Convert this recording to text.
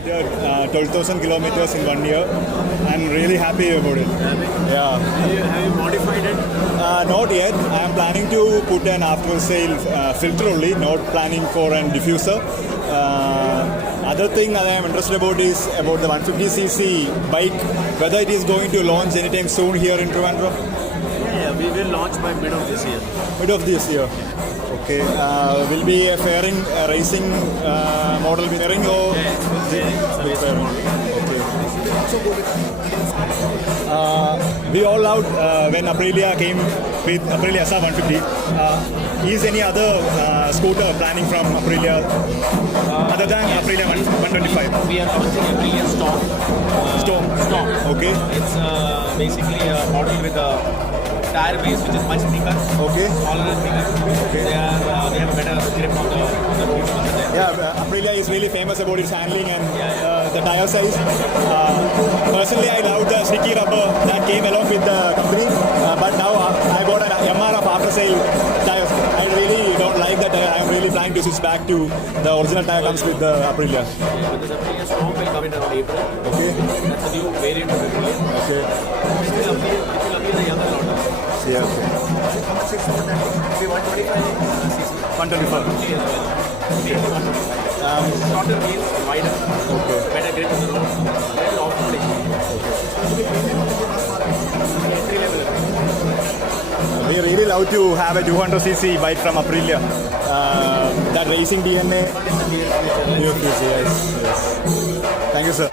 completed 12,000 kilometers in 1 year. I'm really happy about it. Yeah. Have you modified it? Not yet. I am planning to put an after-sale filter only, not planning for an diffuser. Other thing that I am interested about is about the 150cc bike, whether it is going to launch anytime soon here in Trivandrum. Yeah, we will launch by mid of this year. Mid of this year. Okay. Will be a fairing racing model with fairing or with fairing? Okay. We all loved when Aprilia came with Aprilia SA 150. Is any other scooter planning from Aprilia other than Aprilia 125? We are launching Aprilia Storm. Storm. Okay. It's basically a model with a tire base which is much thicker, Okay. smaller and bigger. They have a better grip on the road. Yeah, Aprilia is really famous about its handling and the tire size. Personally, I love the sticky rubber that came along with the company, but now I bought an MRF after sale tires. I really don't like that tire. I'm really planning to switch back to the original tire comes with the Aprilia. This Aprilia Storm will come in around April. Okay. That's a new variant of Aprilia. Okay. It will appear the younger model. Yeah. How much is more than 125cc? 125. Shorter wheels, wider, better grip on the road, little off-roading. Entry level. We really love to have a 200cc bike from Aprilia. That racing DNA. Yes. Thank you, sir.